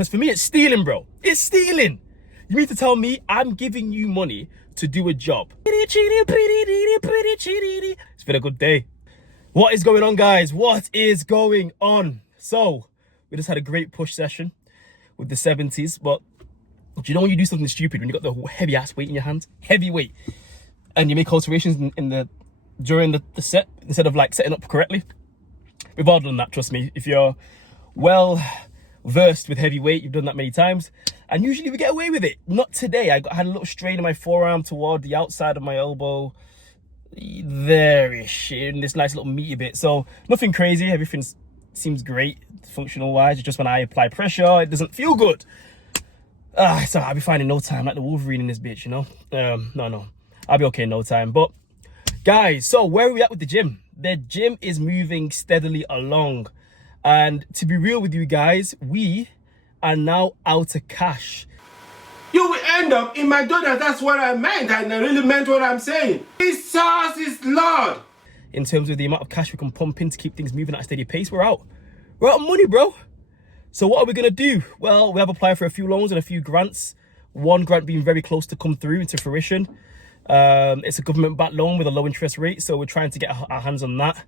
Because for me, it's stealing, bro. It's stealing. You mean to tell me I'm giving you money to do a job? It's been a good day. What is going on, guys? What is going on? So, we just had a great push session with the 70s, but do you know when you do something stupid, when you got the heavy ass weight in your hands, heavy weight, and you make alterations during the set instead of like setting up correctly? We've all done that, trust me. If you're well versed with heavy weight, you've done that many times, and usually we get away with it. Not today. I had a little strain in my forearm toward the outside of my elbow, there-ish, in this nice little meaty bit. So nothing crazy. Everything seems great functional wise. It's just when I apply pressure, it doesn't feel good. So I'll be fine in no time, like the Wolverine in this bitch, you know. No, I'll be okay in no time. But guys, so where are we at with the gym? The gym is moving steadily along, and to be real with you guys, we are now out of cash. You will end up in McDonald's. That's what I meant. I really meant what I'm saying. Jesus is Lord. In terms of the amount of cash we can pump in to keep things moving at a steady pace, we're out of money, bro. So what are we gonna do? Well, we have applied for a few loans and a few grants. One grant being very close to come through into fruition. It's a government-backed loan with a low interest rate, so we're trying to get our hands on that.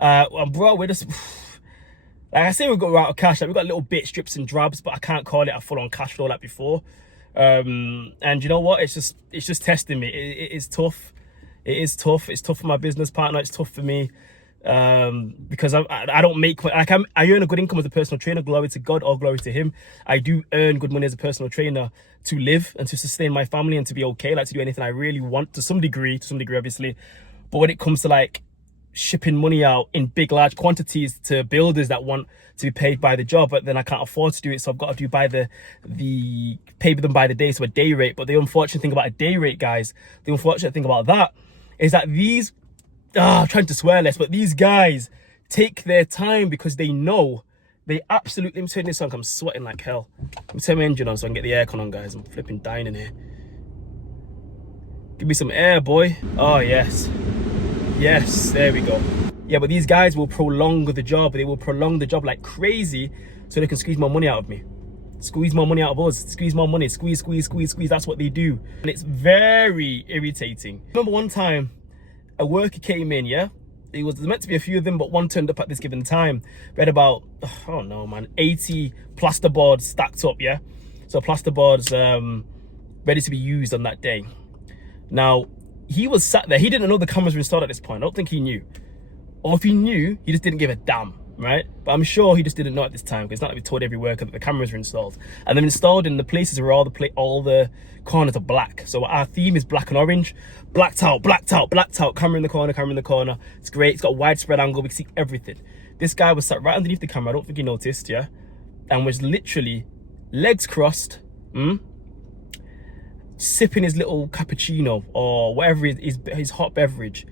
And bro, we're just, like I say, we've got out of cash. Like, we've got little bits, drips and drabs, but I can't call it a full-on cash flow like before. And you know what? It's just testing me. It is tough. It is tough. It's tough for my business partner. It's tough for me. Because I don't make, like, I earn a good income as a personal trainer. Glory to God, all glory to him. I do earn good money as a personal trainer to live and to sustain my family and to be okay, like to do anything I really want to some degree obviously. But when it comes to like shipping money out in big large quantities to builders that want to be paid by the job, but then I can't afford to do it, so I've got to do by the pay them by the day, so a day rate. But the unfortunate thing about a day rate, guys, the unfortunate thing about that is that these, I'm trying to swear less, but these guys take their time because they know they absolutely, let me turn this on, I'm sweating like hell. Let me turn my engine on so I can get the aircon on, guys. I'm flipping dying in here. Give me some air, boy. Oh, yes. Yes, there we go. Yeah, but these guys will prolong the job. They will prolong the job like crazy so they can squeeze more money out of me. Squeeze more money out of us. Squeeze more money. Squeeze. That's what they do. And it's very irritating. Remember one time, a worker came in, yeah? It was meant to be a few of them, but one turned up at this given time. We had about, oh no, man, 80 plasterboards stacked up, yeah? So plasterboards ready to be used on that day. Now, he was sat there. He didn't know the cameras were installed at this point. I don't think he knew. Or if he knew, he just didn't give a damn, right? But I'm sure he just didn't know at this time, because it's not like we told every worker that the cameras were installed. And they're installed in the places where all the corners are black. So our theme is black and orange. Blacked out, camera in the corner. It's great. It's got a widespread angle. We can see everything. This guy was sat right underneath the camera. I don't think he noticed, yeah? And was literally legs crossed, sipping his little cappuccino or whatever his hot beverage,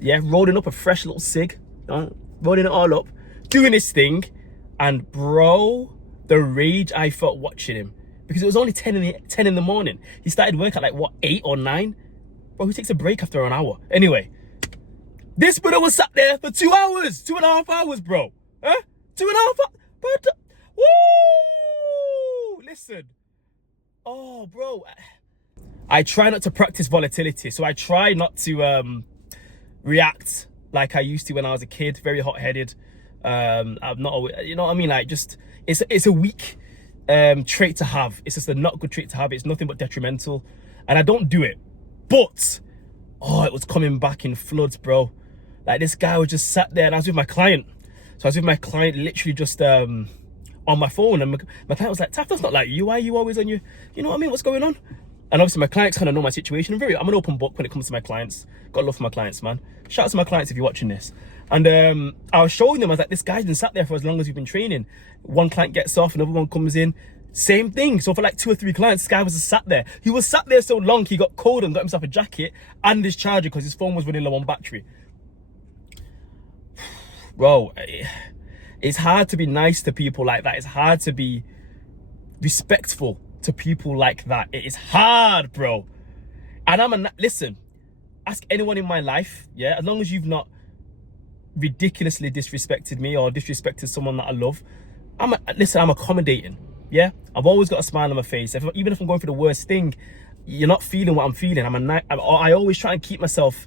yeah, rolling up a fresh little cig, rolling it all up, doing his thing. And bro, the rage I felt watching him, because it was only 10 in the morning. He started work at like what, 8 or 9? Bro, he takes a break after an hour. Anyway, this brother was sat there for 2 hours, 2.5 hours, bro. Huh? 2.5 hours. But woo! Listen, oh, bro. I try not to practice volatility, so I try not to react like I used to when I was a kid, very hot-headed. I'm not, you know what I mean? Like, just, it's a weak trait to have. It's just a not good trait to have. It's nothing but detrimental, and I don't do it. But, oh, it was coming back in floods, bro. Like, this guy was just sat there, and I was with my client. So I was with my client literally just on my phone, and my client was like, Taff, that's not like you. Why are you always on your, you know what I mean? What's going on? And obviously my clients kind of know my situation. I'm an open book when it comes to my clients. Got love for my clients, man. Shout out to my clients if you're watching this. And I was showing them, I was like, this guy's been sat there for as long as we've been training. One client gets off, another one comes in. Same thing. So for like 2 or 3 clients, this guy was just sat there. He was sat there so long, he got cold and got himself a jacket and his charger because his phone was running low on battery. Bro, it's hard to be nice to people like that. It's hard to be respectful to people like that. It is hard, bro. And listen, ask anyone in my life, yeah, as long as you've not ridiculously disrespected me or disrespected someone that I love, I'm accommodating. Yeah, I've always got a smile on my face. Even if I'm going through the worst thing, you're not feeling what I'm feeling. I always try and keep myself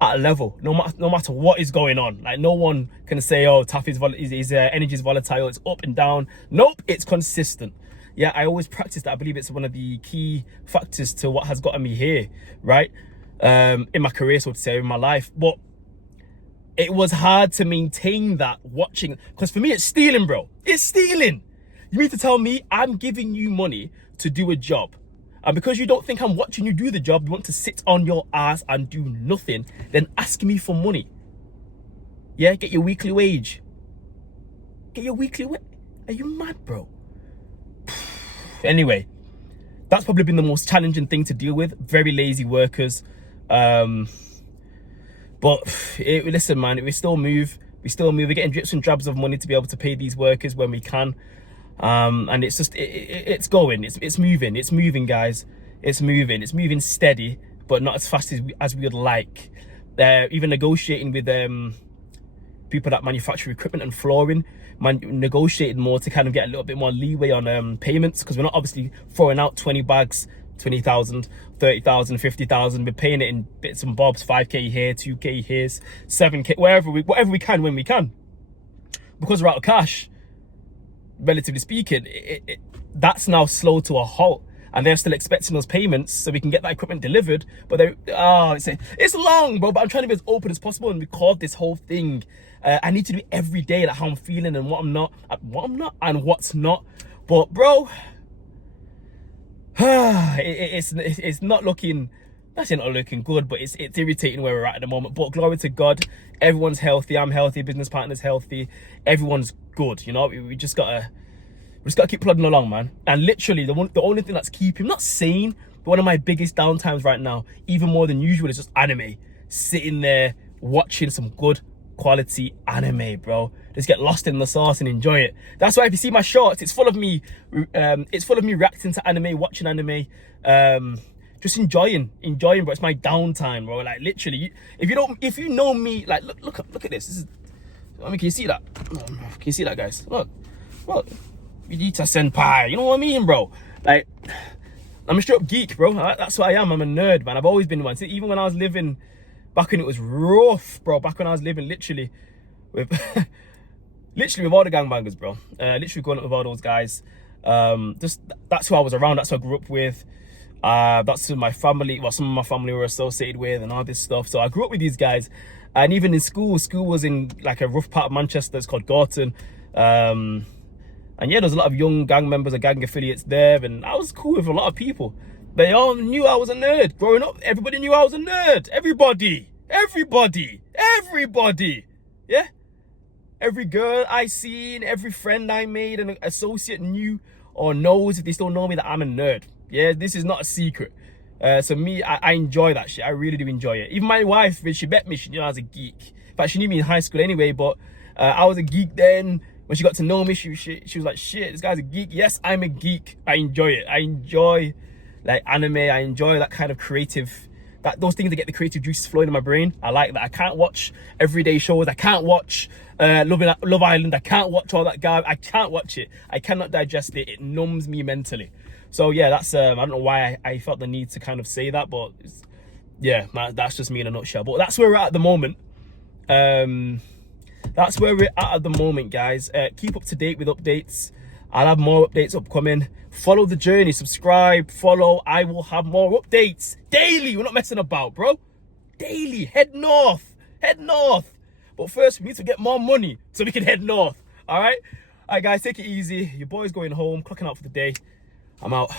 at a level, no matter what is going on. Like, no one can say, oh, Taffy's his energy is volatile, it's up and down. Nope, it's consistent. Yeah, I always practice that. I believe it's one of the key factors to what has gotten me here, right? In my career, so to say, in my life. But it was hard to maintain that watching, because for me, it's stealing, bro. It's stealing. You mean to tell me I'm giving you money to do a job, and because you don't think I'm watching you do the job, you want to sit on your ass and do nothing, then ask me for money? Yeah, get your weekly wage. Get your weekly wage. Are you mad, bro? Anyway, that's probably been the most challenging thing to deal with. Very lazy workers. But listen, man, we still move. We're getting drips and drabs of money to be able to pay these workers when we can. And it's just, it's going, it's moving, guys. It's moving steady, but not as fast as we would like. Even negotiating with people that manufacture equipment and flooring, negotiating more to kind of get a little bit more leeway on payments, because we're not obviously throwing out 20 bags, 20,000, 30,000, 50,000. We're paying it in bits and bobs, 5k here, 2k here, 7k, whatever we can when we can, because we're out of cash. Relatively speaking, that's now slow to a halt, and they're still expecting those payments so we can get that equipment delivered. But it's long, bro. But I'm trying to be as open as possible and record this whole thing. I need to do it every day, like how I'm feeling and what I'm not and what's not. But bro, it's not looking. That's not looking good, but it's irritating where we're at the moment. But glory to God, everyone's healthy. I'm healthy. Business partner's healthy. Everyone's good. You know, we just gotta keep plodding along, man. And literally, the only thing that's keeping, not sane, but one of my biggest downtimes right now, even more than usual, is just anime. Sitting there watching some good quality anime, bro. Just get lost in the sauce and enjoy it. That's why if you see my shorts, it's full of me. It's full of me reacting to anime, watching anime. Just enjoying, bro. It's my downtime, bro. Like, literally, if you know me, like, look at this. This is, I mean, can you see that? Can you see that, guys? Look, Vegeta Senpai. You know what I mean, bro? Like, I'm a straight up geek, bro. That's what I am. I'm a nerd, man. I've always been one. See, even when I was living, back when it was rough, bro. Back when I was living literally with all the gangbangers, bro. Literally going up with all those guys. Just that's who I was around. That's who I grew up with. That's who my family, well, some of my family were associated with and all this stuff. So I grew up with these guys. And even in school was in like a rough part of Manchester. It's called Gorton. And yeah, there's a lot of young gang members or gang affiliates there. And I was cool with a lot of people. They all knew I was a nerd. Growing up, everybody knew I was a nerd. Everybody. Yeah? Every girl I seen, every friend I made, an associate knew or knows, if they still know me, that I'm a nerd. Yeah, this is not a secret. So me, I enjoy that shit. I really do enjoy it. Even my wife, when she met me, she knew I was a geek. In fact, she knew me in high school anyway, but I was a geek then. When she got to know me, she was like, shit, this guy's a geek. Yes, I'm a geek. I enjoy it. I enjoy like anime. I enjoy that kind of creative, those things that get the creative juices flowing in my brain. I like that. I can't watch everyday shows. I can't watch Love Island. I can't watch all that garbage. I can't watch it. I cannot digest it. It numbs me mentally. So yeah, that's I don't know why I felt the need to kind of say that, but yeah, that's just me in a nutshell. But that's where we're at the moment. That's where we're at the moment, guys. Keep up to date with updates. I'll have more updates upcoming. Follow the journey, subscribe, follow. I will have more updates daily. We're not messing about, bro. Daily. Head north. But first, we need to get more money so we can head north. All right, guys, take it easy. Your boy's going home, clocking out for the day. I'm out.